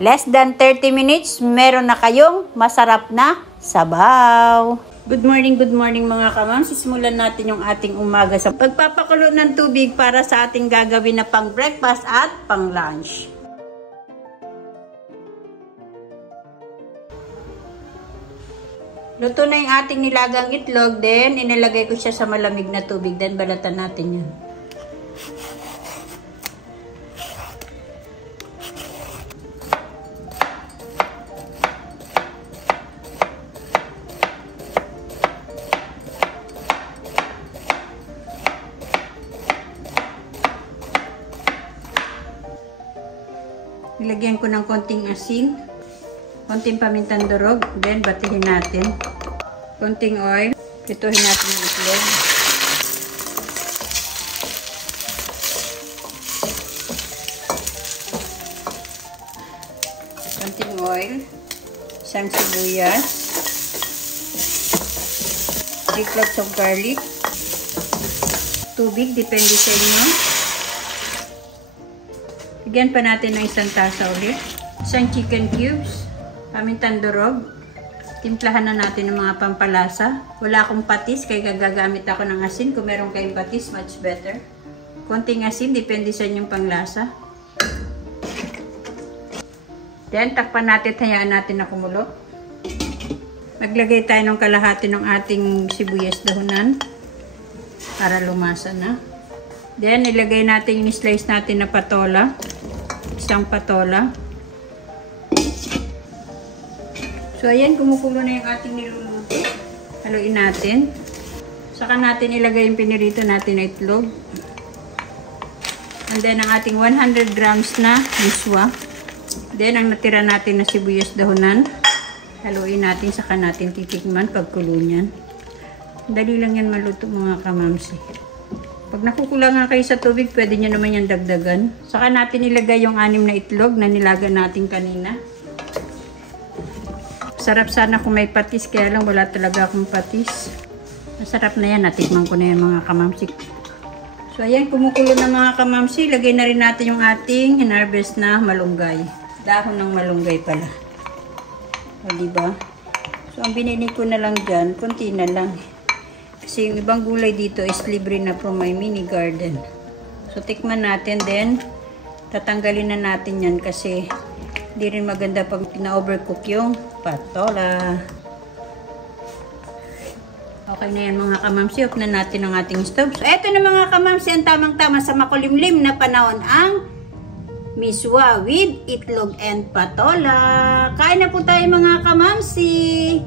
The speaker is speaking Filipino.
Less than 30 minutes, meron na kayong masarap na sabaw. Good morning mga kamam. Sisimulan natin yung ating umaga sa pagpapakulo ng tubig para sa ating gagawin na pang breakfast at pang lunch. Luto na yung ating nilagang itlog, then inilagay ko siya sa malamig na tubig, then balatan natin yan. Nilagyan ko ng konting asin, konting pamintang durog, then batihin natin. Konting oil, prituhin natin yung itlog. Konting oil, isang sibuyas, 3 cloves of garlic, tubig, depende sa inyo. Bigyan pa natin ng isang tasa ulit. Isang chicken cubes, pamintang durog. Timplahan na natin ng mga pampalasa. Wala akong patis, kaya gagamit ako ng asin. Kung meron kayong patis, much better. Konting asin, depende sa inyong panglasa. Then, takpan natin, hayaan natin na kumulo. Maglagay tayo ng kalahati ng ating sibuyas dahunan para lumasa na. Then, ilagay natin yung slice natin na patola. Isang patola. So, ayan, kumukulo na yung ating niluluto. Haluin natin. Saka natin ilagay yung pinirito natin na itlog. And then, ang ating 100 grams na miswa. Then, ang natira natin na sibuyas dahunan. Haluin natin, saka natin titikman pagkulo niyan. Dali lang yan maluto mga kamamsi. Pag nakukulangan kayo sa tubig, pwede nyo naman yan dagdagan. Saka natin ilagay yung 6 na itlog na nilaga natin kanina. Sarap sana kung may patis, kaya lang wala talaga akong patis. Masarap na yan, natikman ko na yan mga kamamsi. So ayan, kumukulo na mga kamamsi. Lagay na rin natin yung ating hinarvest na malunggay. Dahon ng malunggay pala. O diba? So ang binili ko na lang dyan, konti na lang. Kasi yung ibang gulay dito is libre na from my mini garden. So, tikman natin. Then, tatanggalin na natin yan kasi hindi rin maganda pag na-overcook yung patola. Okay na yan mga kamamsi. Off na natin ang ating stove. So, eto na mga kamamsi. Ang tamang-tama sa makulimlim na panahon ang miswa with itlog and patola. Kain na po tayo mga kamamsi.